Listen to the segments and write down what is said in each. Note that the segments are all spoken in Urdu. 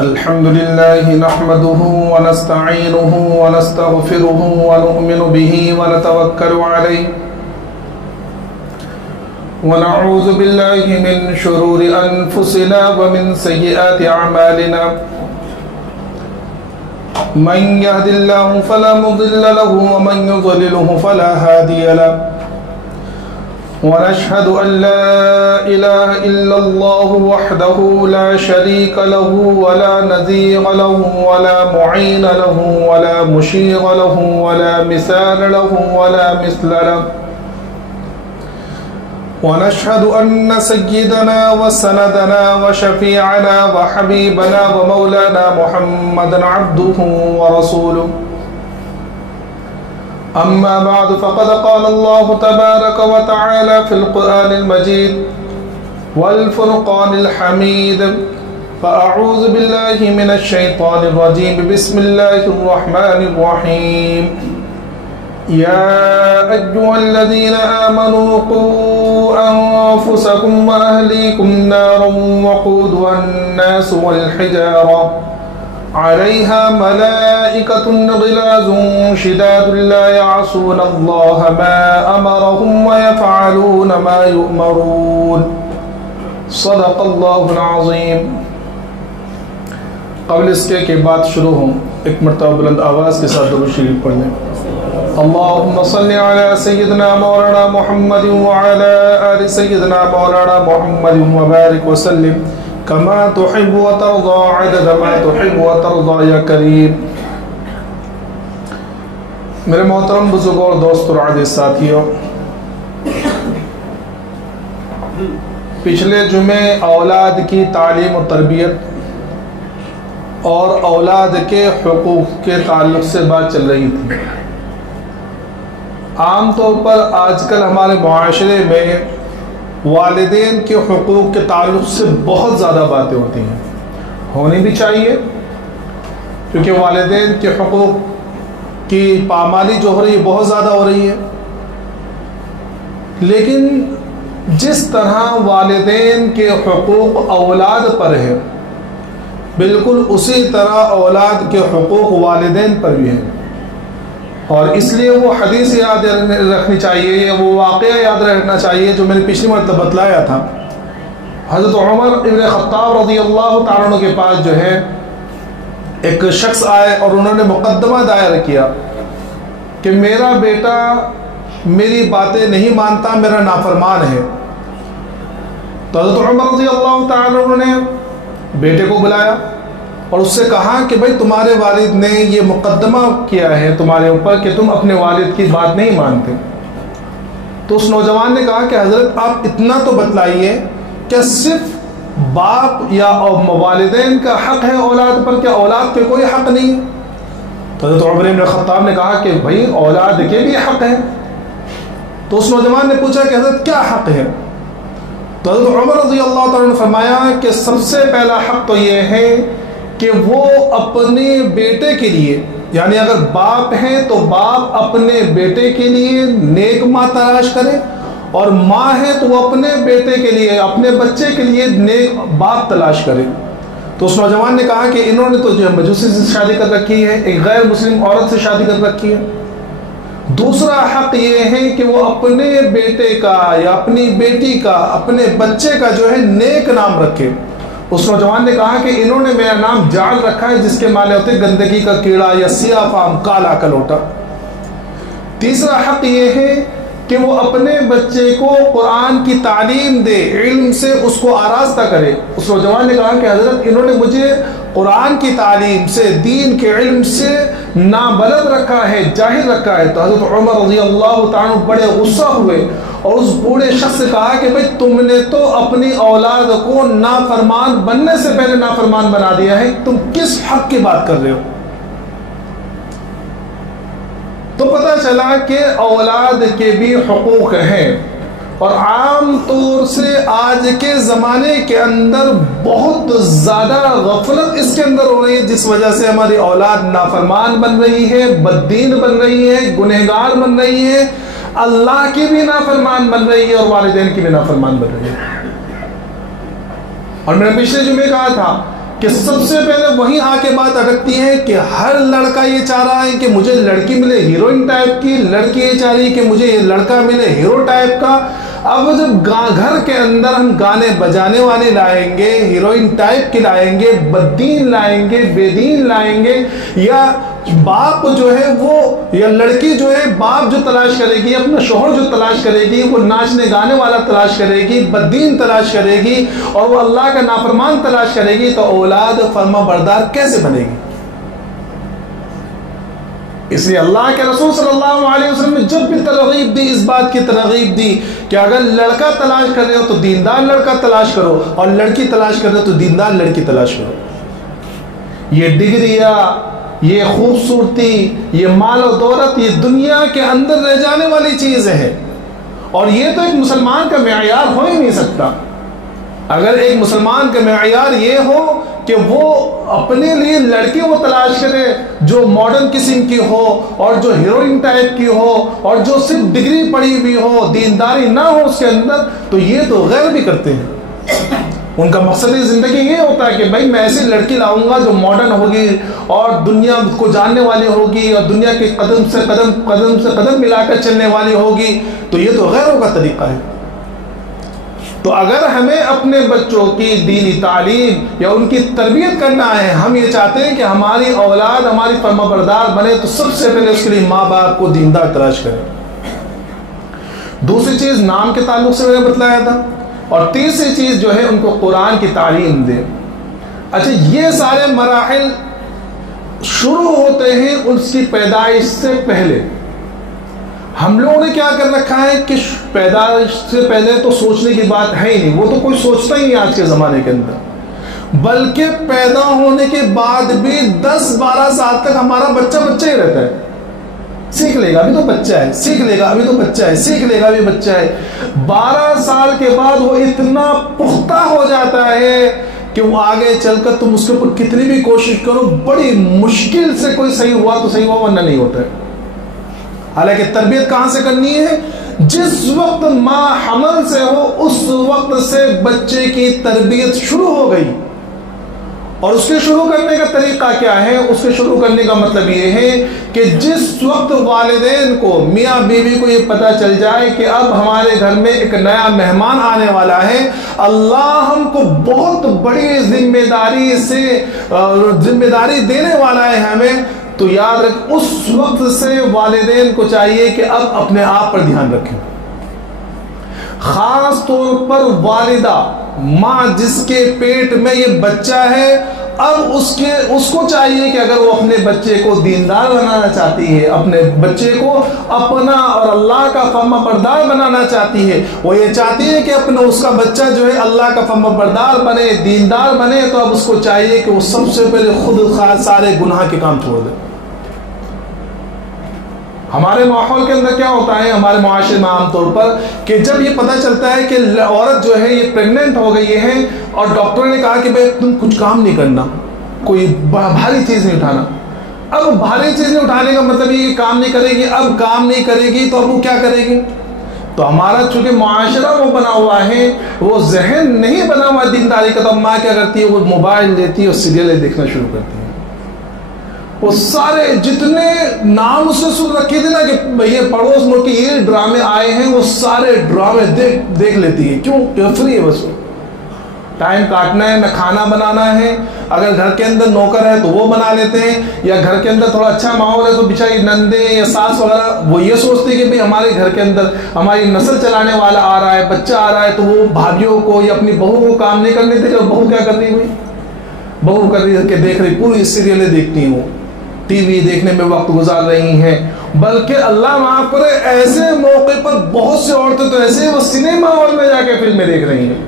الحمد لله نحمده ونستعينه ونستغفره ونؤمن به ونتوكل عليه ونعوذ بالله من شرور أنفسنا ومن سيئات أعمالنا من يهد الله فلا مضل له ومن يضلله فلا هادي له ونشهد أن لا إله إلا الله وحده لا شريك له ولا نظير له ولا معين له ولا مشير له ولا مثال له ولا مثل له ونشهد أن سيدنا وسندنا وشفيعنا وحبيبنا ومولانا محمدا عبده ورسوله أما بعد فقد قال الله تبارك وتعالى في القرآن المجيد والفرقان الحميد فأعوذ بالله من الشيطان الرجيم بسم الله الرحمن الرحيم يا أيها الذين آمنوا قوا أنفسكم وأهليكم نارا وقودها الناس والحجارة عليها ملائكة غلاظ شداد لا يعصون الله ما أمرهم ويفعلون ما يؤمرون صدق الله العظيم. قبل اس کے بات شروع ہوں ایک مرتبہ بلند آواز کے ساتھ درود شریف پڑھ لیں. اللهم صل على سيدنا مولانا محمد وعلى آل سيدنا مولانا محمد وبارك وسلم كما تحب وترضى عدد ما تحب وترضى يا کریم. میرے محترم بزرگوں اور دوستوں اور عزیز ساتھیوں، پچھلے جمعے اولاد کی تعلیم و تربیت اور اولاد کے حقوق کے تعلق سے بات چل رہی تھی. عام طور پر آج کل ہمارے معاشرے میں والدین کے حقوق کے تعلق سے بہت زیادہ باتیں ہوتی ہیں، ہونی بھی چاہیے، کیونکہ والدین کے حقوق کی پامالی جو ہو رہی ہے بہت زیادہ ہو رہی ہے. لیکن جس طرح والدین کے حقوق اولاد پر ہے، بالکل اسی طرح اولاد کے حقوق والدین پر بھی ہیں. اور اس لیے وہ حدیث یاد رکھنی چاہیے، وہ واقعہ یاد رکھنا چاہیے جو میں نے پچھلی مرتبہ بتلایا تھا. حضرت عمر ابن خطاب رضی اللہ تعالیٰ عنہ کے پاس جو ہے ایک شخص آئے اور انہوں نے مقدمہ دائر کیا کہ میرا بیٹا میری باتیں نہیں مانتا، میرا نافرمان ہے. تو حضرت عمر رضی اللہ تعالیٰ عنہ نے بیٹے کو بلایا اور اس سے کہا کہ بھائی تمہارے والد نے یہ مقدمہ کیا ہے تمہارے اوپر کہ تم اپنے والد کی بات نہیں مانتے. تو اس نوجوان نے کہا کہ حضرت آپ اتنا تو بتلائیے کہ صرف باپ یا والدین کا حق ہے اولاد پر، کیا اولاد پہ کوئی حق نہیں؟ تو حضرت عمر بن خطاب نے کہا کہ بھائی اولاد کے بھی حق ہے. تو اس نوجوان نے پوچھا کہ حضرت کیا حق ہے؟ تو حضرت عمر رضی اللہ تعالیٰ نے فرمایا کہ سب سے پہلا حق تو یہ ہے کہ وہ اپنے بیٹے کے لیے، یعنی اگر باپ ہیں تو باپ اپنے بیٹے کے لیے نیک ماں تلاش کرے، اور ماں ہے تو وہ اپنے بیٹے کے لیے، اپنے بچے کے لیے نیک باپ تلاش کرے. تو اس نوجوان نے کہا کہ انہوں نے تو جو مجوسی سے شادی کر رکھی ہے، ایک غیر مسلم عورت سے شادی کر رکھی ہے. دوسرا حق یہ ہے کہ وہ اپنے بیٹے کا یا اپنی بیٹی کا، اپنے بچے کا جو ہے نیک نام رکھے. اس نوجوان نے کہا کہ انہوں نے میرا نام جعل رکھا ہے، جس کے معنی ہوتے گندگی کا کیڑا یا سیاہ فام، کالا کلوٹا. تیسرا حق یہ ہے کہ وہ اپنے بچے کو قرآن کی تعلیم دے، علم سے اس کو آراستہ کرے. اس نوجوان نے کہا کہ حضرت انہوں نے مجھے قرآن کی تعلیم سے، دین کے علم سے نابلد رکھا ہے، جاہل رکھا ہے. تو حضرت عمر رضی اللہ تعالیٰ بڑے غصہ ہوئے اور اس بوڑھے شخص سے کہا کہ بھئی تم نے تو اپنی اولاد کو نافرمان بننے سے پہلے نافرمان بنا دیا ہے، تم کس حق کی بات کر رہے ہو؟ تو پتہ چلا کہ اولاد کے بھی حقوق ہیں، اور عام طور سے آج کے زمانے کے اندر بہت زیادہ غفلت اس کے اندر ہو رہی ہے، جس وجہ سے ہماری اولاد نافرمان بن رہی ہے، بددین بن رہی ہے، گنہگار بن رہی ہے، اللہ کی بھی نافرمان بن رہی ہے اور والدین کی بھی نافرمان بن رہی ہے. اور میں نے پچھلے جمعے کہا تھا کہ سب سے پہلے وہیں آ کے بات اٹکتی ہے کہ ہر لڑکا یہ چاہ رہا ہے کہ مجھے لڑکی ملے ہیروئن ٹائپ کی، لڑکی یہ چاہ رہی ہے کہ مجھے یہ لڑکا ملے ہیرو ٹائپ کا۔ اب جب گھر کے اندر ہم گانے بجانے والے لائیں گے، ہیروئن ٹائپ کی لائیں گے، بددین لائیں گے، بے دین لائیں گے، یا باپ جو ہے وہ یا لڑکی جو ہے باپ جو تلاش کرے گی، اپنا شوہر جو تلاش کرے گی، وہ ناچنے گانے والا تلاش کرے گی، بددین تلاش کرے گی، اور وہ اللہ کا نافرمان تلاش کرے گی، تو اولاد فرما بردار کیسے بنے گی؟ اس لیے اللہ کے رسول صلی اللہ علیہ وسلم نے جب بھی ترغیب دی، اس بات کی ترغیب دی کہ اگر لڑکا تلاش کر رہے ہو تو دیندار لڑکا تلاش کرو، اور لڑکی تلاش کر رہے ہو تو دیندار لڑکی تلاش کرو۔ یہ ڈگریاں، یہ خوبصورتی، یہ مال و دولت، یہ دنیا کے اندر رہ جانے والی چیزیں ہیں، اور یہ تو ایک مسلمان کا معیار ہو ہی نہیں سکتا۔ اگر ایک مسلمان کا معیار یہ ہو کہ وہ اپنے لیے لڑکی وہ تلاش کرے جو ماڈرن قسم کی ہو، اور جو ہیروئن ٹائپ کی ہو، اور جو صرف ڈگری پڑھی ہوئی ہو، دینداری نہ ہو اس کے اندر، تو یہ تو غیر بھی کرتے ہیں۔ ان کا مقصد زندگی یہ ہوتا ہے کہ بھائی میں ایسی لڑکی لاؤں گا جو ماڈرن ہوگی اور دنیا کو جاننے والی ہوگی، اور دنیا کے قدم سے قدم ملا کر چلنے والی ہوگی، تو یہ تو غیروں کا طریقہ ہے۔ تو اگر ہمیں اپنے بچوں کی دینی تعلیم یا ان کی تربیت کرنا ہے، ہم یہ چاہتے ہیں کہ ہماری اولاد ہماری فرما بردار بنے، تو سب سے پہلے اس کے لیے ماں باپ کو دیندار تلاش کریں۔ دوسری چیز نام کے تعلق سے میں نے بتلایا تھا، اور تیسری چیز جو ہے ان کو قرآن کی تعلیم دیں۔ اچھا، یہ سارے مراحل شروع ہوتے ہیں اس کی پیدائش سے پہلے۔ ہم لوگوں نے کیا کر رکھا ہے کہ پیدائش سے پہلے تو سوچنے کی بات ہے ہی نہیں، وہ تو کوئی سوچتا ہی نہیں آج کے زمانے کے اندر، بلکہ پیدا ہونے کے بعد بھی 10-12 سال تک ہمارا بچہ ہی رہتا ہے۔ سیکھ لے گا ابھی تو بچہ ہے، سیکھ لے گا ابھی تو بچہ ہے، سیکھ لے گا ابھی بچہ ہے۔ 12 سال کے بعد وہ اتنا پختہ ہو جاتا ہے کہ وہ آگے چل کر تم اس کے اوپر کتنی بھی کوشش کرو، بڑی مشکل سے کوئی صحیح ہوا تو صحیح ہوا، ورنہ نہیں ہوتا ہے۔ حالانکہ تربیت کہاں سے کرنی ہے؟ جس وقت ماں حمل سے ہو اس وقت سے بچے کی تربیت شروع ہو گئی۔ اور اس کے شروع کرنے کا طریقہ کیا ہے؟ اس کے شروع کرنے کا مطلب یہ ہے کہ جس وقت والدین کو، میاں بیوی کو یہ پتہ چل جائے کہ اب ہمارے گھر میں ایک نیا مہمان آنے والا ہے، اللہ ہم کو بہت بڑی ذمہ داری دینے والا ہے ہمیں، تو یاد رکھ اس وقت سے والدین کو چاہیے کہ اب اپنے آپ پر دھیان رکھیں۔ خاص طور پر والدہ، ماں جس کے پیٹ میں یہ بچہ ہے، اب اس کو چاہیے کہ اگر وہ اپنے بچے کو دیندار بنانا چاہتی ہے، اپنے بچے کو اپنا اور اللہ کا فرما بردار بنانا چاہتی ہے، وہ یہ چاہتی ہے کہ اس کا بچہ جو ہے اللہ کا فرما بردار بنے، دیندار بنے، تو اب اس کو چاہیے کہ وہ سب سے پہلے خود سارے گناہ کے کام چھوڑ دے۔ ہمارے ماحول کے اندر کیا ہوتا ہے، ہمارے معاشرے میں عام طور پر، کہ جب یہ پتہ چلتا ہے کہ عورت جو ہے یہ پریگننٹ ہو گئی ہے، اور ڈاکٹر نے کہا کہ بھائی تم کچھ کام نہیں کرنا، کوئی بھاری چیز نہیں اٹھانا۔ اب بھاری چیز نہیں اٹھانے کا مطلب یہ کہ کام نہیں کرے گی، اب کام نہیں کرے گی تو اب وہ کیا کرے گی؟ تو ہمارا چونکہ معاشرہ وہ بنا ہوا ہے، وہ ذہن نہیں بنا ہوا دینداری کا، تو اب ماں کیا کرتی ہے، وہ موبائل لیتی ہے اور سیریلیں دیکھنا شروع کرتی ہے۔ وہ سارے جتنے نام اس نے سن رکھے تھے نا کہ یہ پڑوس ملک کے یہ ڈرامے آئے ہیں، وہ سارے ڈرامے دیکھ لیتی ہے۔ کیوں؟ فری ہے، بس ٹائم کاٹنا ہے، نہ کھانا بنانا ہے، اگر گھر کے اندر نوکر ہے تو وہ بنا لیتے ہیں، یا گھر کے اندر تھوڑا اچھا ماحول ہے تو بیچاری نندے یا ساس وغیرہ وہ یہ سوچتی ہے کہ بھئی ہمارے گھر کے اندر ہماری نسل چلانے والا آ رہا ہے، بچہ آ رہا ہے، تو وہ بھابھیوں کو یا اپنی بہو کو کام نہیں کرنے دیتے۔ اور بہو کیا کر رہی ہوئی؟ بہو کر رہی ہے کہ دیکھ رہی، پوری سیریلیں دیکھتی ہیں، وہ ٹی وی دیکھنے میں وقت گزار رہی ہیں۔ بلکہ اللہ معاف کرے، ایسے موقع پر بہت سے عورتیں تو ایسے وہ سنیما ہال میں جا کے فلمیں دیکھ رہی ہیں۔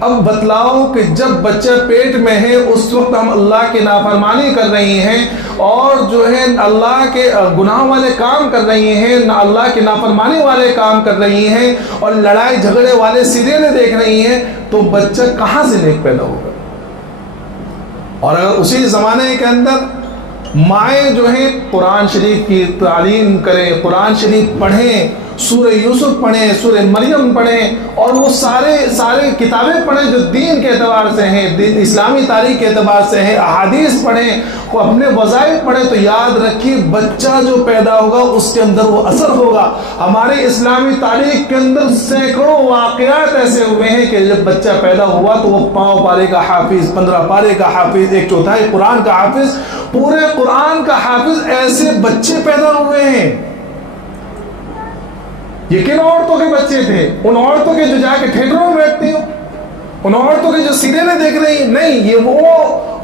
اب بتلاؤ کہ جب بچہ پیٹ میں ہے اس وقت ہم اللہ کی نافرمانی کر رہی ہیں، اور جو ہے اللہ کے گناہ والے کام کر رہی ہیں، نہ اللہ کی نافرمانی والے کام کر رہی ہیں، اور لڑائی جھگڑے والے سیریلیں دیکھ رہی ہیں، تو بچہ کہاں سے نیک پیدا ہوگا؟ اور اگر اسی زمانے کے اندر مائیں جو ہیں قرآن شریف کی تعلیم کریں، قرآن شریف پڑھیں، سورہ یوسف پڑھیں، سورہ مریم پڑھیں، اور وہ سارے کتابیں پڑھیں جو دین کے اعتبار سے ہیں، اسلامی تاریخ کے اعتبار سے ہیں، احادیث پڑھیں، وہ اپنے وظائف پڑھیں، تو یاد رکھیے بچہ جو پیدا ہوگا اس کے اندر وہ اثر ہوگا۔ ہمارے اسلامی تاریخ کے اندر سینکڑوں واقعات ایسے ہوئے ہیں کہ جب بچہ پیدا ہوا تو وہ 5 پارے کا حافظ، 15 پارے کا حافظ، 1/4 قرآن کا حافظ، پورے قرآن کا حافظ، ایسے بچے پیدا ہوئے ہیں۔ یہ کن عورتوں کے بچے تھے؟ ان عورتوں کے جو جا کے تھیٹروں میں بیٹھتی ہوں، ان عورتوں کے جو سیریلیں دیکھ رہی ہیں؟ نہیں، یہ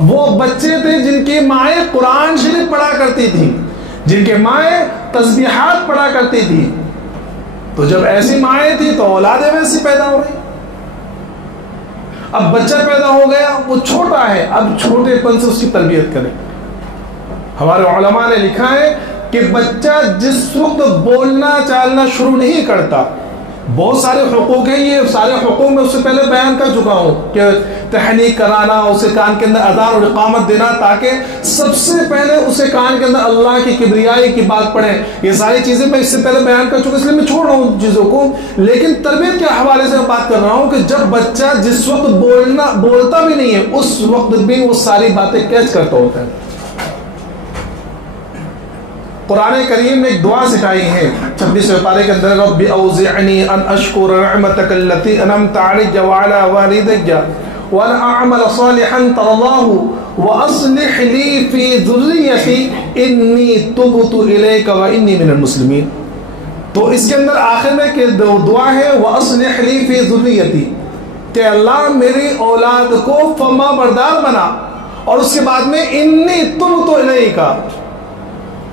وہ بچے تھے جن کی مائیں قرآن شریف پڑھا کرتی تھی، جن کے مائیں تسبیحات پڑھا کرتی تھی۔ تو جب ایسی مائیں تھی تو اولادیں ویسی پیدا ہو رہی۔ اب بچہ پیدا ہو گیا، وہ چھوٹا ہے، اب چھوٹے پن سے اس کی تربیت کریں۔ ہمارے علماء نے لکھا ہے کہ بچہ جس وقت بولنا چالنا شروع نہیں کرتا، بہت سارے حقوق ہیں، یہ سارے حقوق میں اس سے پہلے بیان کر چکا ہوں کہ تحنیک کرانا، اسے کان کے اندر اذان اور اقامت دینا، تاکہ سب سے پہلے اسے کان کے اندر اللہ کی کبریائی کی بات پڑھیں۔ یہ ساری چیزیں میں اس سے پہلے بیان کر چکا، اس لیے میں چھوڑ رہا ہوں چیزوں کو، لیکن تربیت کے حوالے سے میں بات کر رہا ہوں کہ جب بچہ جس وقت بولتا بھی نہیں ہے اس وقت بھی وہ ساری باتیں کیچ کرتا ہوتا ہے۔ قرآن کریم نے ایک دعا سکھائی ہے 26ویں پارے کے اندر، رب اوزعنی ان اشکر نعمتک التی انعمت علی وعلی والدی وان اعمل صالحا ترضاه واصلح لی فی ذریتی انی تبت الیک وانی من المسلمین۔ تو اس کے اندر آخر میں کہ دعا ہے واصلح لی فی ذریتی، کہ اللہ میری اولاد کو فرما بردار بنا، اور اس کے بعد میں انی تبت الیک،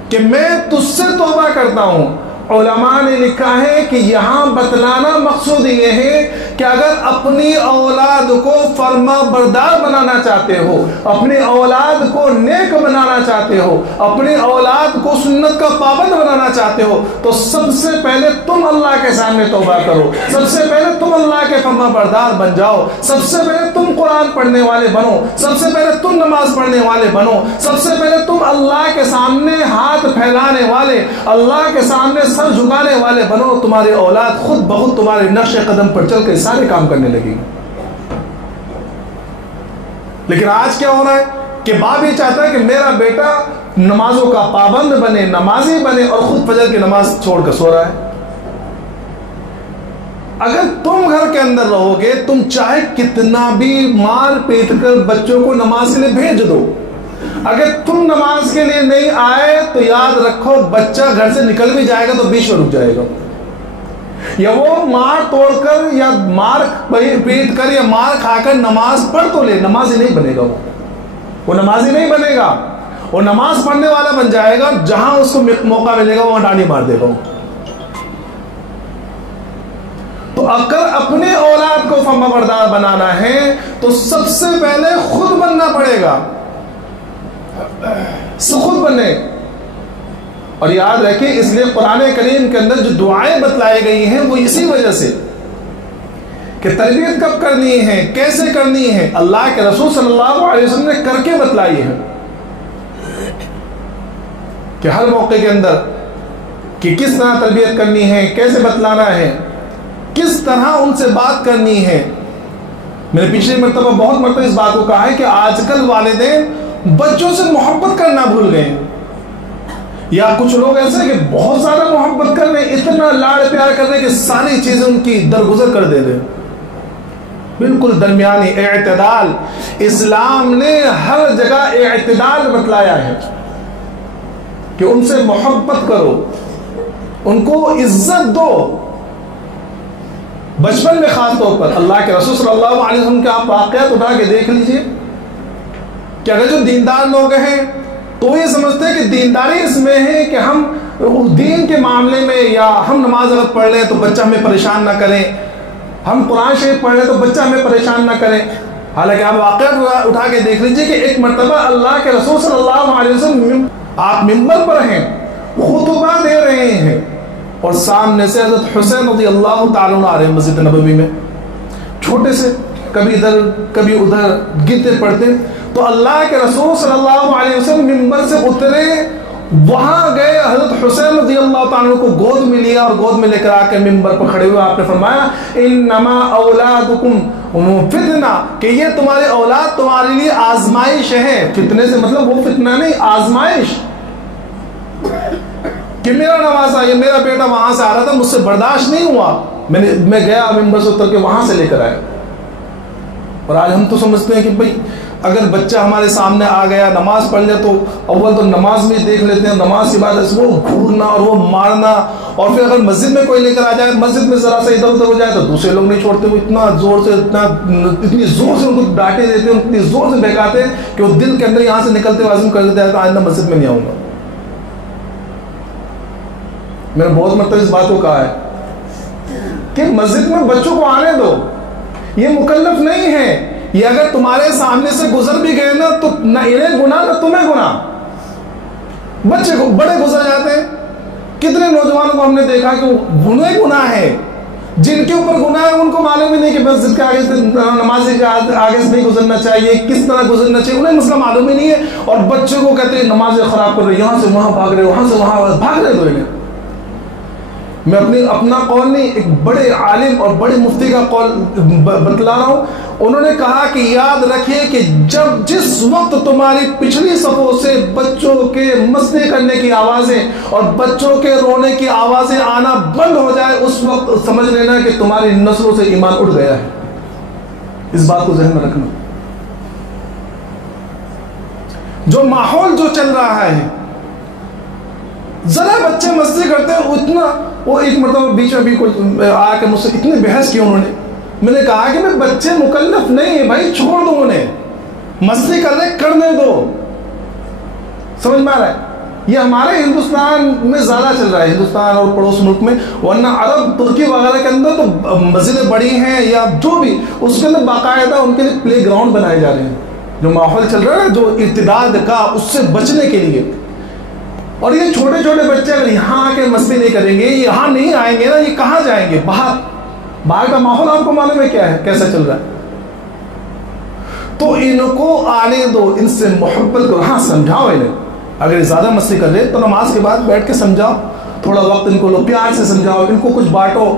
کہ میں تجھ سے توبہ کرتا ہوں۔ علماء نے لکھا ہے کہ یہاں بتلانا مقصود یہ ہے کہ اگر اپنی اولاد کو فرما بردار بنانا چاہتے ہو، اپنی اولاد کو نیک بنانا چاہتے ہو، اپنی اولاد کو سنت کا پابند بنانا چاہتے ہو، تو سب سے پہلے تم اللہ کے سامنے توبہ کرو، سب سے پہلے تم اللہ کے فرما بردار بن جاؤ، سب سے پہلے تم قرآن پڑھنے والے بنو، سب سے پہلے تم نماز پڑھنے والے بنو، سب سے پہلے تم اللہ کے سامنے ہاتھ پھیلانے والے، اللہ کے سامنے سر جھکانے والے بنو۔ تمہاری اولاد خود بخود تمہارے نقش قدم پر چل کے سارے کام کرنے لگے گی۔ لیکن آج کیا ہو رہا ہے کہ باپ یہ چاہتا ہے کہ میرا بیٹا نمازوں کا پابند بنے، نمازی بنے، اور خود فجر کی نماز چھوڑ کر سو رہا ہے۔ اگر تم گھر کے اندر رہو گے، تم چاہے کتنا بھی مار پیٹ کر بچوں کو نماز کے لیے بھیج دو، اگر تم نماز کے لیے نہیں آئے تو یاد رکھو بچہ گھر سے نکل بھی جائے گا تو بیچ میں رک جائے گا، یا وہ مار توڑ کر یا مار پیٹ کر یا مار کھا کر نماز پڑھ تو لے، نمازی نہیں بنے گا، وہ نمازی نہیں بنے گا، وہ نماز پڑھنے والا بن جائے گا، جہاں اس کو موقع ملے گا وہاں ڈانڈی مار دے گا۔ تو اگر اپنے اولاد کو فرما بردار بنانا ہے تو سب سے پہلے خود بننا پڑے گا، خود بنے۔ اور یاد رکھیں، اس لیے قرآن کریم کے اندر جو دعائیں بتلائی گئی ہیں وہ اسی وجہ سے کہ تربیت کب کرنی ہے، کیسے کرنی ہے، اللہ کے رسول صلی اللہ علیہ وسلم نے کر کے بتلائی ہے کہ ہر موقع کے اندر کہ کس طرح تربیت کرنی ہے، کیسے بتلانا ہے، کس طرح ان سے بات کرنی ہے۔ میں نے پچھلی مرتبہ بہت مرتبہ اس بات کو کہا ہے کہ آج کل والدین بچوں سے محبت کرنا بھول گئے، یا کچھ لوگ ایسے کہ بہت زیادہ محبت کر رہے ہیں، اتنا لاڑ پیار کر رہے ہیں کہ ساری چیزیں ان کی درگزر کر دے رہے ہیں۔ بالکل درمیانی اعتدال، اسلام نے ہر جگہ اعتدال بتلایا ہے کہ ان سے محبت کرو، ان کو عزت دو۔ بچپن میں خاص طور پر اللہ کے رسول صلی اللہ علیہ وسلم کے آپ واقعات اٹھا کے دیکھ لیجئے کہ اگر جو دیندار لوگ ہیں تو یہ سمجھتے ہیں کہ دینداری اس میں ہے کہ ہم دین کے معاملے میں، یا ہم نماز اگر پڑھ لیں تو بچہ ہمیں پریشان نہ کریں، ہم قرآن شریف پڑھ لیں تو بچہ ہمیں پریشان نہ کریں۔ حالانکہ آپ واقعات اٹھا کے دیکھ لیجئے کہ ایک مرتبہ اللہ کے رسول صلی اللہ علیہ وسلم آپ منبر پر ہیں، خطبہ دے رہے ہیں، اور سامنے سے حضرت حسین رضی اللہ تعالیٰ عنہ آ رہے ہیں مسجد نبوی میں، چھوٹے سے، کبھی ادھر کبھی ادھر گرتے پڑتے۔ تو اللہ کے رسول صلی اللہ علیہ وسلم منبر سے اترے وہاں گئے, حضرت حسین رضی اللہ تعالیٰ کو گود میں لیا اور گود میں لے کر آ کے ممبر پر کھڑے ہوئے آپ نے فرمایا انما اولادکم فتنہ, کہ یہ تمہارے اولاد تمہارے لیے آزمائش ہے. فتنے سے مطلب وہ فتنہ نہیں, آزمائش. کہ میرا نوازا, یہ میرا بیٹا وہاں سے آ رہا تھا, مجھ سے برداشت نہیں ہوا, میں گیا ممبر سے اتر کے وہاں سے لے کر آیا. اور آج ہم تو سمجھتے ہیں کہ بھئی اگر بچہ ہمارے سامنے آ گیا نماز پڑھ لے تو اول تو نماز میں دیکھ لیتے ہیں, نماز کے بعد وہ گھورنا اور وہ مارنا, اور پھر اگر مسجد میں کوئی لے کر آ جائے, مسجد میں ذرا سا ادھر ادھر ہو جائے تو دوسرے لوگ نہیں چھوڑتے, وہ اتنا زور سے اتنی زور سے ان کو ڈانٹے دیتے ہیں, اتنی زور سے بہکاتے ہیں کہ وہ دل کے اندر یہاں سے نکلتے عزم کر دیتے ہیں آئندہ مسجد میں نہیں آؤں گا. میں نے بہت مرتبہ اس بات کو کہا ہے کہ مسجد میں بچوں کو آنے دو, یہ مکلف نہیں ہے. یہ اگر تمہارے سامنے سے گزر بھی گئے نا تو نہ انہیں گناہ نہ تمہیں گناہ, بچے کو بڑے گزر جاتے ہیں. کتنے نوجوانوں کو ہم نے دیکھا کہ انہیں گناہ ہے, جن کے اوپر گناہ ہے ان کو معلوم ہی نہیں کہ مسجد کے آگے سے نماز کے آگے سے نہیں گزرنا چاہیے, کس طرح گزرنا چاہیے, انہیں مسئلہ معلوم ہی نہیں ہے. اور بچوں کو کہتے ہیں نمازیں خراب کر رہے, یہاں سے وہاں بھاگ رہے, وہاں سے وہاں بھاگ رہے. دو انہیں میں اپنا قول نہیں, ایک بڑے عالم اور بڑے مفتی کا قول بتلا رہا ہوں. انہوں نے کہا کہ یاد رکھیے کہ جس وقت تمہاری پچھلی صفوں سے بچوں کے مستی کرنے کی آوازیں اور بچوں کے رونے کی آوازیں آنا بند ہو جائے, اس وقت سمجھ لینا کہ تمہاری نسلوں سے ایمان اٹھ گیا ہے. اس بات کو ذہن میں رکھنا. جو ماحول جو چل رہا ہے, ذرا بچے مستی کرتے ہیں اتنا. وہ ایک مرتبہ بیچ میں بھی کوئی آ کے مجھ سے اتنی بحث کی انہوں نے. میں نے کہا کہ میں بچے مکلف نہیں ہے بھائی, چھوڑ دو انہیں, مستی کر رہے کرنے دو. سمجھ میں آ رہا ہے؟ یہ ہمارے ہندوستان میں زیادہ چل رہا ہے, ہندوستان اور پڑوس ملک میں. ورنہ عرب ترکی وغیرہ کے اندر تو مسجدیں بڑی ہیں یا جو بھی, اس کے اندر باقاعدہ ان کے لیے پلے گراؤنڈ بنائے جا رہے ہیں. جو ماحول چل رہا ہے جو ارتداد کا, اس سے بچنے کے لیے. اور یہ چھوٹے چھوٹے بچے اگر یہاں آ کے مستی نہیں کریں گے, یہاں نہیں آئیں گے نا, یہ کہاں جائیں گے؟ باہر کا ماحول آپ کو معلوم ہے کیا ہے, کیسا چل رہا ہے. تو ان کو آنے دو, ان سے محبت کرو. ہاں سمجھاؤ انہیں, اگر زیادہ مستی کر رہے تو نماز کے بعد بیٹھ کے سمجھاؤ, تھوڑا وقت ان کو لو, پیار سے سمجھاؤ, ان کو کچھ بانٹو.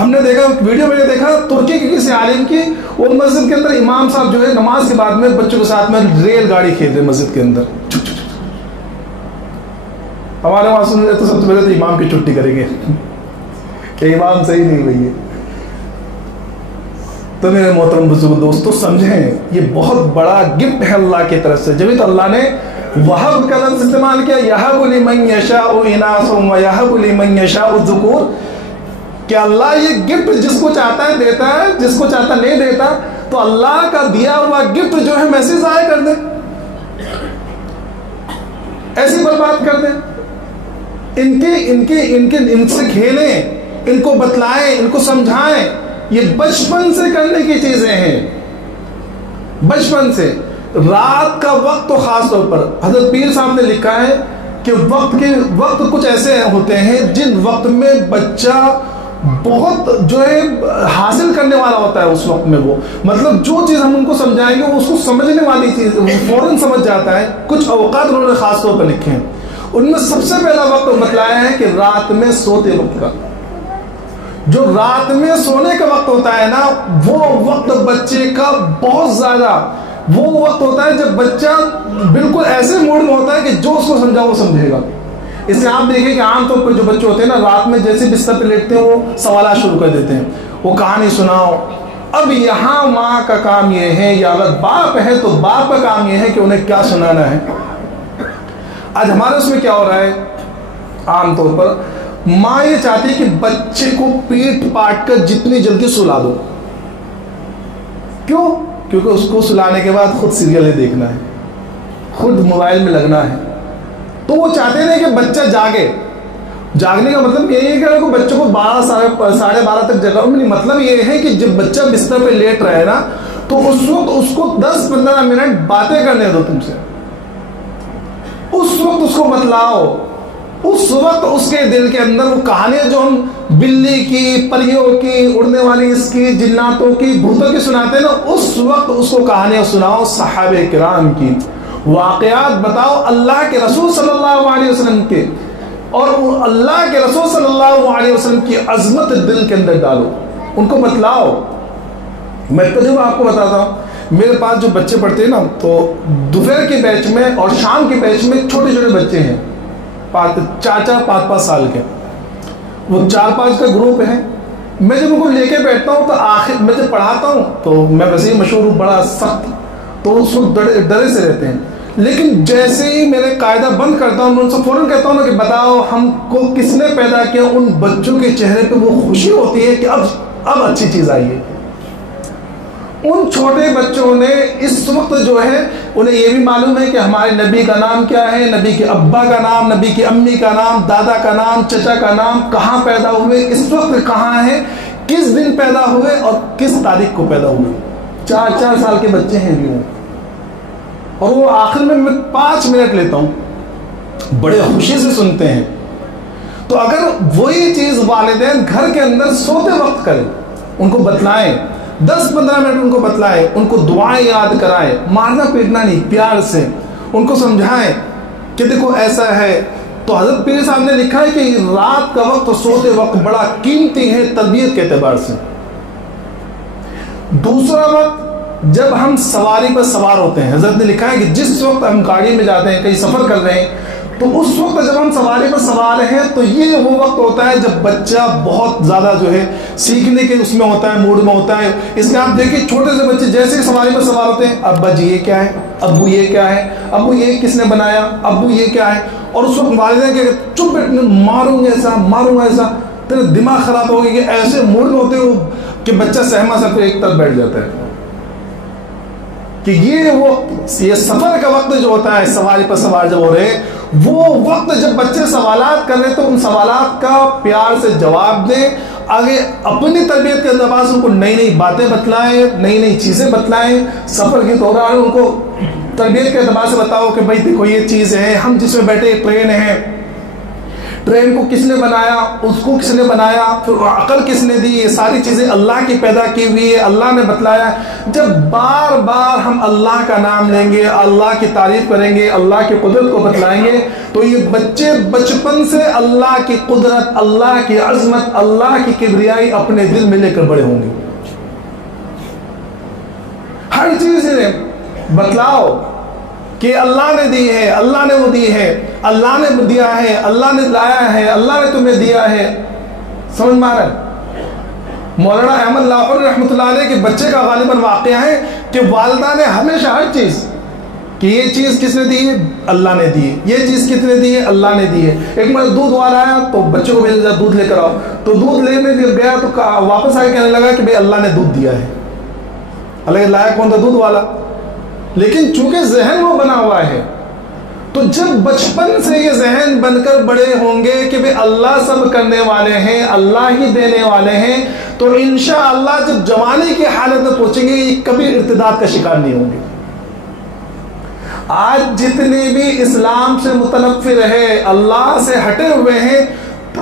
ہم نے دیکھا ویڈیو میں نے دیکھا ترکی کے کسی عالم کی, وہ مسجد کے اندر امام صاحب جو ہے نماز کے بعد میں بچوں کے ساتھ میں ریل گاڑی کھیل رہے مسجد کے اندر. ہمارے وہاں سن رہے تو سب سے پہلے تو امام کی چھٹی کریں گے کہ امام صحیح نہیں ہوئی ہے. تو میرے محترم بزرگ دوستو سمجھیں, یہ بہت بڑا گفٹ ہے اللہ کی طرف سے. جبھی تو اللہ نے وہب کا لفظ استعمال کیا, یہب لمن یشاء اناث و یہب لمن یشاء الذکور, کہ اللہ یہ گفٹ جس کو چاہتا ہے دیتا ہے, جس کو چاہتا نہیں دیتا. تو اللہ کا دیا ہوا گفٹ جو ہے میسج ضائع کر دیں, ایسی برباد کر دیں. ان سے کھیلیں, ان کو بتلائیں, ان کو سمجھائیں. یہ بچپن سے کرنے کی چیزیں ہیں, بچپن سے. رات کا وقت تو خاص طور پر حضرت پیر صاحب نے لکھا ہے کہ وقت کچھ ایسے ہوتے ہیں جن وقت میں بچہ بہت جو ہے حاصل کرنے والا ہوتا ہے. اس وقت میں وہ مطلب جو چیز ہم ان کو سمجھائیں گے وہ اس کو سمجھنے والی چیز وہ فوراً سمجھ جاتا ہے. کچھ اوقات انہوں نے خاص طور پر لکھے ہیں, ان میں سب سے پہلا وقت بتلایا ہے کہ رات میں سوتے وقت کا. جو رات میں سونے کا وقت ہوتا ہے نا, وہ وقت بچے کا بہت زیادہ وہ وقت ہوتا ہے جب بچہ بالکل ایسے موڈ میں ہوتا ہے کہ جو اس کو سمجھا وہ سمجھے گا. اس سے آپ دیکھیں کہ عام طور پر جو بچے ہوتے ہیں نا, رات میں جیسے بستر پہ لیٹتے ہیں وہ سوالات شروع کر دیتے ہیں, وہ کہانی سناؤ. اب یہاں ماں کا کام یہ ہے, یا اگر باپ ہے تو باپ کا کام یہ ہے کہ انہیں کیا سنانا ہے. آج ہمارے اس میں کیا ہو رہا ہے, عام طور پر ماں یہ چاہتی ہے کہ بچے کو پیٹ پاٹ کر جتنی جلدی سلا دو. کیوں؟ کیونکہ اس کو سلانے کے بعد خود سیریلیں دیکھنا ہے, خود موبائل میں لگنا ہے. تو وہ چاہتے ہیں کہ بچہ جاگے. جاگنے کا مطلب یہی ہے کہ بچوں کو 12 تک جگہ, مطلب یہ ہے کہ جب بچہ بستر پہ لیٹ رہے نا تو اس وقت اس کو 10-15 منٹ باتیں کرنے دو تم سے. اس وقت اس کو بتلاؤ, اس وقت اس کے دل کے اندر وہ کہانیاں جو ہم بلی کی, پریوں کی, اڑنے والی اس کی, جناتوں کی, بھوتوں کی سناتے ہیں نا, اس وقت اس کو کہانیاں سناؤ صحابہ کرام کی, واقعات بتاؤ اللہ کے رسول صلی اللہ علیہ وسلم کے، اور اللہ کے رسول صلی اللہ علیہ وسلم کی عظمت دل کے اندر ڈالو، ان کو بتلاؤ۔ میں تجربہ آپ کو بتاتا ہوں، میرے پاس جو بچے پڑھتے ہیں نا، تو دوپہر کے بیچ میں اور شام کے بیچ میں چھوٹے چھوٹے بچے ہیں، 4-5 سال کے، وہ 4-5 کا گروپ ہے۔ میں جب ان کو لے کے بیٹھتا ہوں تو آخر میں جب پڑھاتا ہوں تو میں ویسے ہی مشہور ہوں بڑا سخت، تو اس وقت ڈرے سے رہتے ہیں، لیکن جیسے ہی میرے قاعدہ بند کرتا ہوں، میں ان سے فوراً کہتا ہوں نا کہ بتاؤ ہم کو کس نے پیدا کیا، ان بچوں کے چہرے پہ وہ خوشی ہوتی ہے کہ اب اچھی چیز آئی ہے۔ ان چھوٹے بچوں نے اس وقت جو ہے انہیں یہ بھی معلوم ہے کہ ہمارے نبی کا نام کیا ہے، نبی کے ابا کا نام، نبی کی امی کا نام، دادا کا نام، چچا کا نام، کہاں پیدا ہوئے، اس وقت کہاں ہے، کس دن پیدا ہوئے اور کس تاریخ کو پیدا ہوئے۔ 4 سال کے بچے ہیں بھی وہ، اور وہ آخر میں 5 منٹ لیتا ہوں، بڑے خوشی سے سنتے ہیں۔ تو اگر وہی چیز والدین گھر کے اندر سوتے وقت کریں، ان کو بتلائیں، 10-15 منٹ ان کو بتلائیں، ان کو دعائیں یاد کرائیں، مارنا پیٹنا نہیں، پیار سے ان کو سمجھائیں کہ دیکھو ایسا ہے۔ تو حضرت پیر صاحب نے لکھا ہے کہ رات کا وقت سوتے وقت بڑا قیمتی ہے تربیت کے اعتبار سے۔ دوسرا وقت جب ہم سواری پر سوار ہوتے ہیں، حضرت نے لکھا ہے کہ جس وقت ہم گاڑی میں جاتے ہیں، کہیں سفر کر رہے ہیں، تو اس وقت جب ہم سواری پر سوار ہیں تو یہ وہ وقت ہوتا ہے جب بچہ بہت زیادہ جو ہے سیکھنے کے اس میں ہوتا ہے، موڈ میں ہوتا ہے۔ اس میں آپ دیکھیں چھوٹے سے بچے جیسے ہی سواری پر سوار ہوتے ہیں، ابا جی یہ کیا ہے، ابو یہ کیا ہے، ابو یہ کس نے بنایا، ابو یہ کیا ہے، اور اس وقت والدین کہ چپ بیٹھنے، ماروں گا ایسا، تیرا دماغ خراب ہوگا، کہ ایسے موڈ میں ہوتے ہو کہ بچہ سہما سا پہ ایک طرف بیٹھ جاتا ہے۔ کہ یہ سفر کا وقت جو ہوتا ہے، سواری پر سوار جب ہو رہے، وہ وقت جب بچے سوالات کر رہے تو ان سوالات کا پیار سے جواب دیں، آگے اپنی تربیت کے اندر ان کو نئی نئی باتیں بتلائیں، نئی چیزیں بتلائیں۔ سفر کے دوران ان کو تربیت کے اعتبار سے بتاؤ کہ بھائی دیکھو یہ چیز ہے، ہم جس میں بیٹھے ٹرین ہے، ٹرین کو کس نے بنایا، اس کو کس نے بنایا، پھر عقل کس نے دی، یہ ساری چیزیں اللہ کی پیدا کی ہوئی ہے، اللہ نے بتلایا۔ جب بار بار ہم اللہ کا نام لیں گے، اللہ کی تعریف کریں گے، اللہ کی قدرت کو بتلائیں گے، تو یہ بچے بچپن سے اللہ کی قدرت، اللہ کی عظمت، اللہ کی کبریائی اپنے دل میں لے کر بڑے ہوں گے۔ ہر چیز بتلاؤ کہ اللہ نے دی ہے، اللہ نے وہ دی ہے، اللہ نے دیا ہے، اللہ نے لایا ہے، اللہ نے تمہیں دیا ہے۔ سمجھ میں آ رہا ہے؟ مولانا احمد لاہور رحمۃ اللہ علیہ کے بچے کا غالباً واقعہ ہے کہ والدہ نے ہمیشہ ہر چیز کہ یہ چیز کس نے دی ہے، اللہ نے دی ہے، یہ چیز کس نے دی ہے، اللہ نے دی ہے۔ ایک مرتبہ دودھ والا آیا تو بچے کو بھیجا دودھ لے کر آؤ، تو دودھ لینے گیا تو واپس آ کے کہنے لگا کہ بھائی اللہ نے دودھ دیا ہے۔ اللہ لایا کون تھا؟ دودھ والا۔ لیکن چونکہ ذہن وہ بنا ہوا ہے، تو جب بچپن سے یہ ذہن بن کر بڑے ہوں گے کہ بھئی اللہ سب کرنے والے ہیں، اللہ ہی دینے والے ہیں، تو انشاءاللہ جب جوانی کی حالت میں پہنچیں گے یہ کبھی ارتداد کا شکار نہیں ہوں گے۔ آج جتنے بھی اسلام سے متنفر ہے، اللہ سے ہٹے ہوئے ہیں،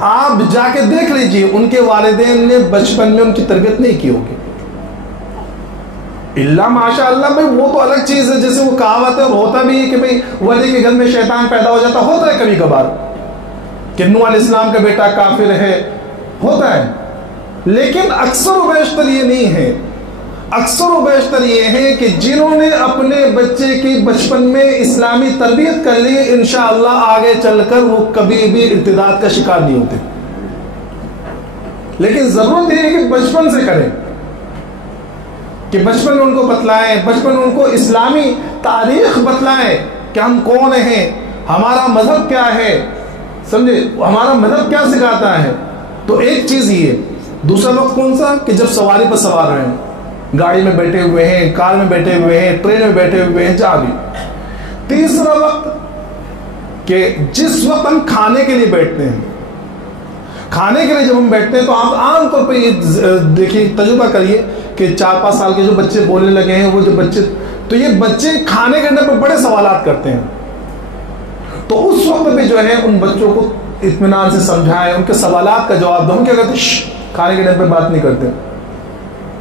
آپ جا کے دیکھ لیجئے ان کے والدین نے بچپن میں ان کی تربیت نہیں کی ہوگی۔ اللہ ماشاء اللہ بھائی وہ تو الگ چیز ہے، جیسے وہ کہاوت ہے اور ہوتا بھی ہے کہ بھائی ولی کے گھر میں شیطان پیدا ہو جاتا، ہوتا ہے کبھی کبھار کہ نوح علیہ السلام کا بیٹا کافر ہے، ہوتا ہے، لیکن اکثر و بیشتر یہ نہیں ہے۔ اکثر و بیشتر یہ ہے کہ جنہوں نے اپنے بچے کی بچپن میں اسلامی تربیت کر لی، انشاءاللہ آگے چل کر وہ کبھی بھی ارتداد کا شکار نہیں ہوتے۔ لیکن ضرورت یہ ہے کہ بچپن سے کریں، کہ بچپن میں ان کو بتلائیں، بچپن میں ان کو اسلامی تاریخ بتلائیں کہ ہم کون ہیں، ہمارا مذہب کیا ہے، سمجھے ہمارا مذہب کیا سکھاتا ہے۔ تو ایک چیز یہ، دوسرا وقت کون سا کہ جب سواری پر سوار رہے ہیں، گاڑی میں بیٹھے ہوئے ہیں، کار میں بیٹھے ہوئے ہیں، ٹرین میں بیٹھے ہوئے ہیں، جہاں بھی۔ تیسرا وقت کہ جس وقت ہم کھانے کے لیے بیٹھتے ہیں، کھانے کے لیے جب ہم بیٹھتے ہیں تو آپ عام طور پہ یہ دیکھیے، تجربہ کریے کہ 4-5 سال کے جو بچے بولنے لگے ہیں، وہ جو بچے، تو یہ بچے کھانے کے اندر بڑے سوالات کرتے ہیں، تو اس وقت پہ جو ہے ان بچوں کو اطمینان سے سمجھائیں، ان کے سوالات کا جواب دیں۔ کیا کہتے ہیں کھانے کے ٹائم پہ بات نہیں کرتے،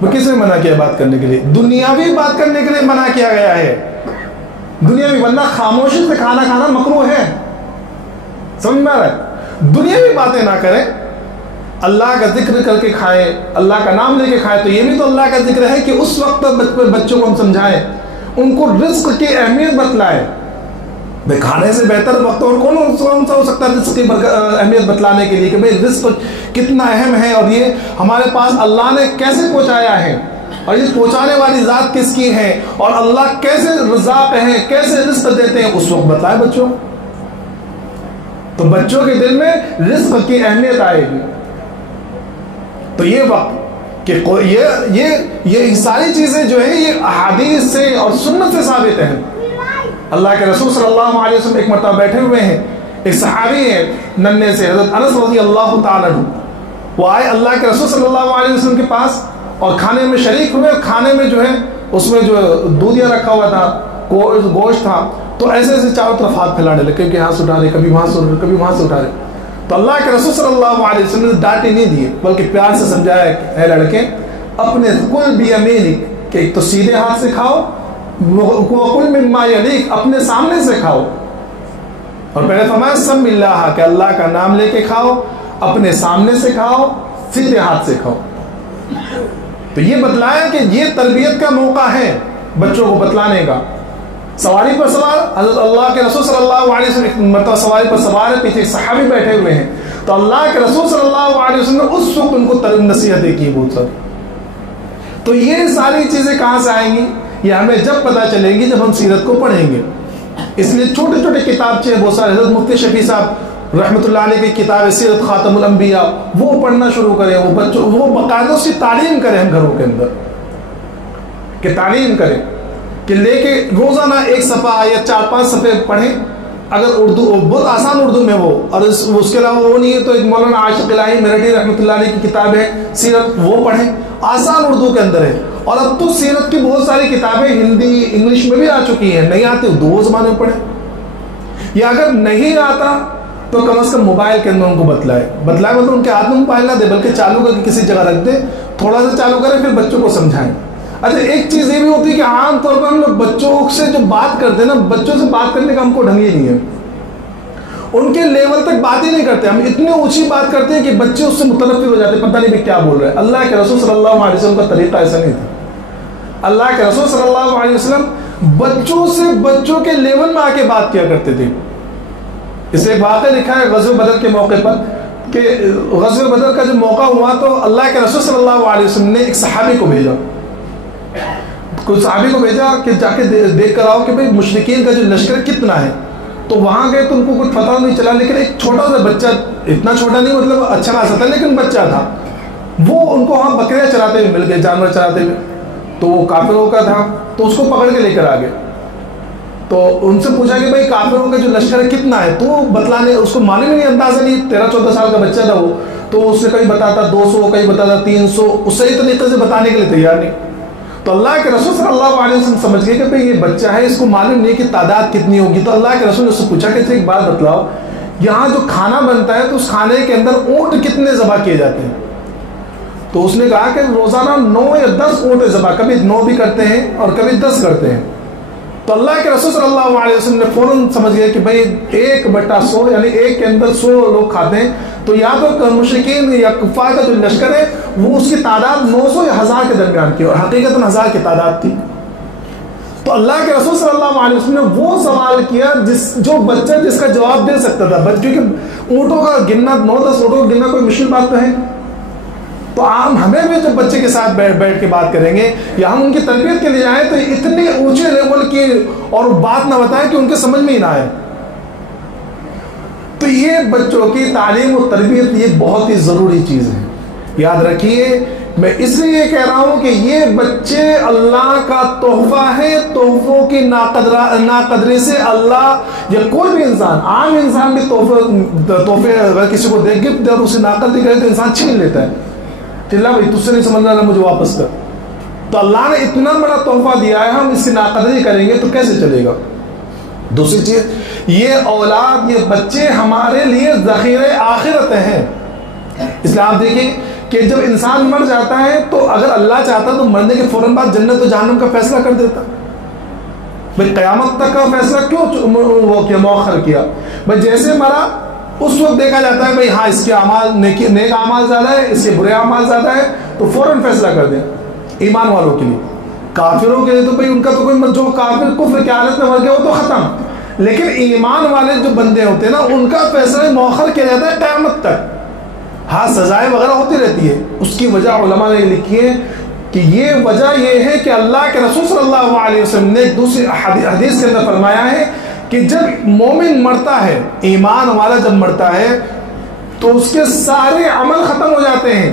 وہ کس نے منع کیا بات کرنے کے لیے؟ دنیاوی بات کرنے کے لیے منع کیا گیا ہے، دنیا میں، ورنہ خاموشی سے کھانا کھانا مکروہ ہے، سمجھ میں آ رہا ہے؟ دنیاوی باتیں نہ کریں، اللہ کا ذکر کر کے کھائے، اللہ کا نام لے کے کھائے، تو یہ بھی تو اللہ کا ذکر ہے کہ اس وقت بچوں کو ہم سمجھائیں، ان کو رزق کی اہمیت بتلائیں۔ بھائی کھانے سے بہتر وقت اور کون سا ہو سکتا ہے رزق کی اہمیت بتلانے کے لیے کہ بھائی رزق کتنا اہم ہے اور یہ ہمارے پاس اللہ نے کیسے پہنچایا ہے، اور یہ پہنچانے والی ذات کس کی ہے، اور اللہ کیسے رزاق ہیں، کیسے رزق دیتے ہیں، اس وقت بتلائے بچوں، تو بچوں کے دل میں رزق کی اہمیت آئے گی۔ تو یہ وقت کہ یہ ساری چیزیں جو ہیں یہ احادیث سے اور سنت سے ثابت ہیں۔ اللہ کے رسول صلی اللہ علیہ وسلم ایک مرتبہ بیٹھے ہوئے ہیں، ایک صحابی ہے ننھے سے، حضرت انس رضی اللہ تعالیٰ عنہ، وہ آئے اللہ کے رسول صلی اللہ علیہ وسلم کے پاس اور کھانے میں شریک ہوئے، کھانے میں جو ہے اس میں جو دودھیا رکھا ہوا تھا، گوشت تھا، تو ایسے ایسے چاروں طرف ہاتھ پھیلانے لگے کہ یہاں سے اٹھا رہے، کبھی وہاں سے کبھی وہاں سے اٹھا رہے۔ تو اللہ کے رسول صلی اللہ علیہ وسلم نے ڈانٹے نہیں دیے بلکہ پیار سے سمجھایا کہ اے لڑکے، اپنے کل بیمینک کہ ایک تو سیدھے ہاتھ سے کھاؤ، وَقُلْ مِمَّا يَلِيكَ اپنے سامنے سے کھاؤ، اور پہلے فرمایا سم اللہ کہ اللہ کا نام لے کے کھاؤ، اپنے سامنے سے کھاؤ، سیدھے ہاتھ سے کھاؤ۔ تو یہ بتلایا کہ یہ تربیت کا موقع ہے بچوں کو بتلانے کا۔ سواری پر سوار حضرت اللہ کے رسول صلی اللہ علیہ وسلم ایک مرتبہ سواری پر سوار ہے، پیچھے صحابی بیٹھے ہوئے ہیں، تو اللہ کے رسول صلی اللہ علیہ وسلم نے اس وقت ان کو نصیحتیں کی بہت ساری۔ تو یہ ساری چیزیں کہاں سے آئیں گی؟ یہ ہمیں جب پتہ چلے گی جب ہم سیرت کو پڑھیں گے۔ اس لیے چھوٹے چھوٹے کتابچے بہت سارے، حضرت مفتی شفیع صاحب رحمۃ اللہ علیہ کی کتاب سیرت خاتم الانبیاء، وہ پڑھنا شروع کریں، وہ بچوں وہ باقاعدہ اس کی تعلیم کریں ہم گھروں کے اندر، کہ تعلیم کریں کہ لے کے روزانہ ایک صفحہ یا 4-5 صفحے پڑھیں، اگر اردو بہت آسان اردو میں وہ، اور اس کے علاوہ وہ نہیں ہے تو ایک مولانا عاشق الہی میرٹھی رحمۃ اللہ علیہ کی کتاب ہے سیرت، وہ پڑھیں، آسان اردو کے اندر ہے۔ اور اب تو سیرت کی بہت ساری کتابیں ہندی انگلش میں بھی آ چکی ہیں، نہیں آتی دو زبانوں میں پڑھیں، یا اگر نہیں آتا تو کم از کم موبائل کے اندر ان کو بتلائے مطلب ان کے ہاتھ میں موبائل نہ دے بلکہ چالو کر کے کسی جگہ رکھ دے، تھوڑا سا چالو کریں پھر بچوں کو سمجھائیں۔ اچھا ایک چیز یہ بھی ہوتی ہے کہ عام طور پر ہم لوگ بچوں سے جو بات کرتے ہیں نا، بچوں سے بات کرنے کا ہم کو ڈھنگ ہی نہیں ہے، ان کے لیول تک بات ہی نہیں کرتے، ہم اتنی اونچی بات کرتے ہیں کہ بچے اس سے متنفر ہو جاتے ہیں، پتہ نہیں بھی کیا بول رہے ہیں۔ اللہ کے رسول صلی اللہ علیہ وسلم کا طریقہ ایسا نہیں تھا۔ اللہ کے رسول صلی اللہ علیہ وسلم بچوں سے بچوں کے لیول میں آ کے بات کیا کرتے تھے۔ اس ایک واقعہ لکھا ہے غزوہ بدر کے موقع پر کہ غزوہ بدر کا جو موقع ہوا تو اللہ کے رسول صلی اللہ علیہ وسلم نے ایک صحابی کو بھیجا، کوئی صحابی کو بھیجا کہ جا کے دیکھ کر آؤ کہ بھئی مشرکین کا جو لشکر کتنا ہے۔ تو وہاں گئے تو ان کو کچھ پتہ نہیں چلا، لیکن ایک چھوٹا سا بچہ، اتنا چھوٹا نہیں مطلب اچھا خاصا تھا لیکن بچہ تھا، وہ ان کو وہاں بکریاں چراتے ہوئے مل گئے، جانور چراتے ہوئے، تو وہ کافروں کا تھا تو اس کو پکڑ کے لے کر آ گئے۔ تو ان سے پوچھا کہ بھائی کافروں کا جو لشکر کتنا ہے، تو بتلانے اس کو معلوم ہی نہیں، اندازہ نہیں، 13-14 سال کا بچہ تھا وہ، تو اس نے کہیں بتاتا 200، کہیں بتاتا 300، اس صحیح طریقے سے بتانے کے لیے تیار نہیں۔ تو اللہ کے رسول صلی اللہ علیہ وسلم سمجھ گئے کہ بھئی یہ بچہ ہے، اس کو معلوم نہیں کہ تعداد کتنی ہوگی۔ تو اللہ کے رسول نے اس سے پوچھا کہ ایک بات بتلاؤ، یہاں جو کھانا بنتا ہے تو اس کھانے کے اندر اونٹ کتنے ذبح کیے جاتے ہیں؟ تو اس نے کہا کہ روزانہ 9 یا 10 اونٹ ذبح، کبھی 9 بھی کرتے ہیں اور کبھی 10 کرتے ہیں۔ تو اللہ کے رسول صلی اللہ علیہ وسلم نے فوراً سمجھ گیا کہ بھئی 1/100 یعنی ایک کے اندر 100 لوگ کھاتے ہیں، تو یا تو مشرکین یا کفار کا جو لشکر ہے وہ اس کی تعداد 900 یا 1000 کے درمیان کی، اور حقیقتاً 1000 کی تعداد تھی۔ تو اللہ کے رسول صلی اللہ علیہ وسلم نے وہ سوال کیا جو بچہ جس کا جواب دے سکتا تھا، کیونکہ اونٹوں کا گننا 9-10 اونٹوں کا گننا کوئی مشکل بات تو ہے۔ تو عام ہمیں بھی جب بچے کے ساتھ بیٹھ کے بات کریں گے یا ہم ان کی تربیت کے لیے جائیں تو اتنے اونچے لیول کی اور بات نہ بتائیں کہ ان کے سمجھ میں ہی نہ آئے۔ تو یہ بچوں کی تعلیم و تربیت یہ بہت ہی ضروری چیز ہے، یاد رکھیے۔ میں اس لیے یہ کہہ رہا ہوں کہ یہ بچے اللہ کا تحفہ ہے، تحفوں کی ناقدری سے اللہ یا کوئی بھی انسان، عام انسان بھی تحفے اگر کسی کو دے گفٹ دے اور اسے ناقدری کرے تو انسان چھین لیتا ہے، چلا بھائی تجھ سے نہیں سمجھ رہا، مجھے واپس کر۔ تو اللہ نے اتنا بڑا تحفہ دیا ہے، ہم اس کی ناقدری کریں گے تو کیسے چلے گا؟ دوسری چیز، یہ اولاد، یہ بچے ہمارے لیے ذخیرہ آخرت ہیں۔ اس لیے آپ دیکھیں کہ جب انسان مر جاتا ہے تو اگر اللہ چاہتا تو مرنے کے فوراً بعد جنت و جہنم کا فیصلہ کر دیتا، بھائی قیامت تک کا فیصلہ کیوں وہ کیا مؤخر کیا؟ بھائی جیسے مرا اس وقت دیکھا جاتا ہے بھائی ہاں اس کے اعمال نیک اعمال زیادہ ہے، اس کے برے اعمال زیادہ ہے، تو فوراً فیصلہ کر دیں ایمان والوں کے لیے۔ کافروں کے لیے تو بھائی ان کا تو کوئی جو کافر کفر کی حالت میں مر گیا وہ تو ختم، لیکن ایمان والے جو بندے ہوتے ہیں نا ان کا فیصلہ مؤخر کیا جاتا ہے قیامت تک۔ ہاں سزائیں وغیرہ ہوتی رہتی ہے، اس کی وجہ علماء نے لکھی ہے کہ یہ وجہ یہ ہے کہ اللہ کے رسول صلی اللہ علیہ وسلم نے ایک دوسری حدیث کے اندر فرمایا ہے کہ جب مومن مرتا ہے، ایمان والا جب مرتا ہے تو اس کے سارے عمل ختم ہو جاتے ہیں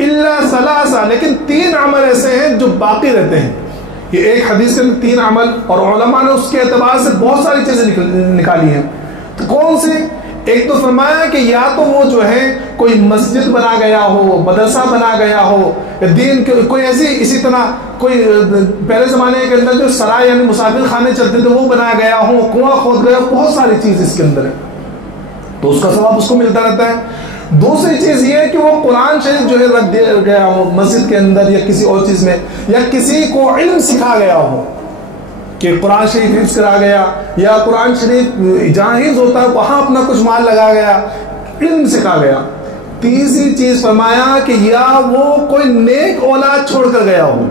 الا ثلاثہ، لیکن 3 عمل ایسے ہیں جو باقی رہتے ہیں۔ یہ ایک حدیث کے اندر 3 عمل، اور علماء نے اس کے اعتبار سے بہت ساری چیزیں نکالی ہیں۔ تو کون سے؟ ایک تو فرمایا کہ یا تو وہ جو ہے کوئی مسجد بنا گیا ہو، مدرسہ بنا گیا ہو، دین کے کوئی ایسی، اسی طرح کوئی پہلے زمانے کے اندر جو سرائے یعنی مسافر خانے چلتے تھے وہ بنایا گیا ہو، کنواں کھود گیا ہو، بہت ساری چیز اس کے اندر ہے، تو اس کا ثواب اس کو ملتا رہتا ہے۔ دوسری چیز یہ ہے کہ وہ قرآن شریف جو ہے رکھ دیا گیا ہو مسجد کے اندر یا کسی اور چیز میں، یا کسی کو علم سکھا گیا ہو کہ قرآن شریف حفظ کرا گیا، یا قرآن شریف جہاں حفظ ہوتا ہے وہاں اپنا کچھ مال لگا گیا، علم سکھا گیا۔ تیسری چیز فرمایا کہ یا وہ کوئی نیک اولاد چھوڑ کر گیا ہو،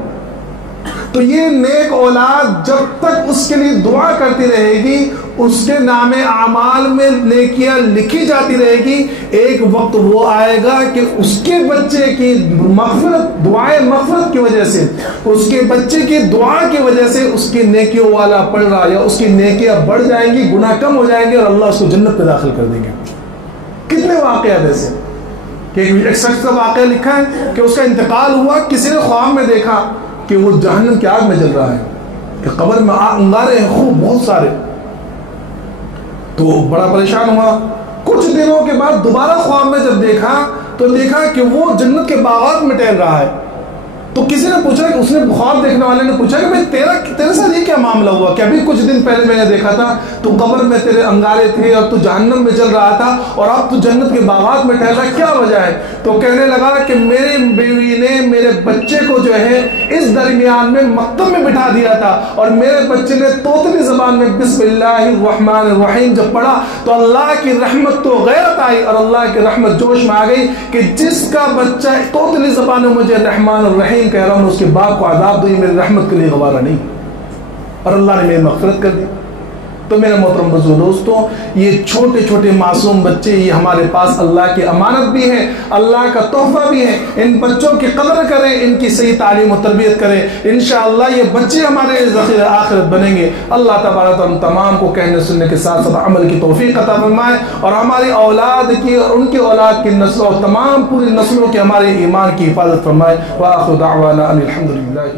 تو یہ نیک اولاد جب تک اس کے لیے دعا کرتی رہے گی، اس کے نام اعمال میں نیکیاں لکھی جاتی رہے گی، ایک وقت وہ آئے گا کہ اس کے بچے کی مغفرت، دعائے مغفرت کی وجہ سے، اس کے بچے کی دعا کی وجہ سے اس کی نیکیوں والا پڑھ رہا، یا اس کی نیکیاں بڑھ جائیں گی، گناہ کم ہو جائیں گے، اور اللہ اس کو جنت پہ داخل کر دیں گے۔ کتنے واقعات ایسے کہ ایک شخص کا واقعہ لکھا ہے کہ اس کا انتقال ہوا، کسی نے خواب میں دیکھا کہ وہ جہنم کی آگ میں جل رہا ہے، کہ قبر میں انگارے ہیں خوب بہت سارے، تو بڑا پریشان ہوا۔ کچھ دنوں کے بعد دوبارہ خواب میں جب دیکھا تو دیکھا کہ وہ جنت کے باغات میں ٹہل رہا ہے۔ تو کسی نے پوچھا کہ اس نے خواب دیکھنے والے نے پوچھا کہ میں تیرے ساتھ یہ کیا معاملہ ہوا کہ ابھی کچھ دن پہلے میں نے دیکھا تھا تو قبر میں تیرے انگارے تھے اور تو جہنم میں چل رہا تھا اور اب تو جنت کے باغات میں ٹہل رہا ہے، کیا وجہ ہے؟ تو کہنے لگا کہ میری بیوی نے میرے بچے کو جو ہے اس درمیان میں مکتب میں بٹھا دیا تھا، اور میرے بچے نے طوطلی زبان میں بسم اللہ الرحمن الرحیم جب پڑھا تو اللہ کی رحمت تو غیرت آئی، اور اللہ کی رحمت جوش میں آ گئی کہ جس کا بچہ طوطلی زبان میں مجھے رحمان الرحیم کہہ رہا ہوں، اس کے باپ کو عذاب دو، یہ میری رحمت کے لیے گوارا نہیں، اور اللہ نے میری مغفرت کر دی۔ تو میرے محترم بزرگ دوستوں، یہ چھوٹے چھوٹے معصوم بچے یہ ہمارے پاس اللہ کی امانت بھی ہے، اللہ کا تحفہ بھی ہے، ان بچوں کی قدر کریں، ان کی صحیح تعلیم و تربیت کریں، انشاءاللہ یہ بچے ہمارے ذخیرہ آخرت بنیں گے۔ اللہ تبارک و تعالیٰ تمام کو کہنے سننے کے ساتھ ساتھ عمل کی توفیق عطا فرمائے، اور ہماری اولاد کی اور ان کی اولاد کی نسل اور تمام پوری نسلوں کے ہمارے ایمان کی حفاظت فرمائے۔ وآخر دعوانا ان الحمد للہ۔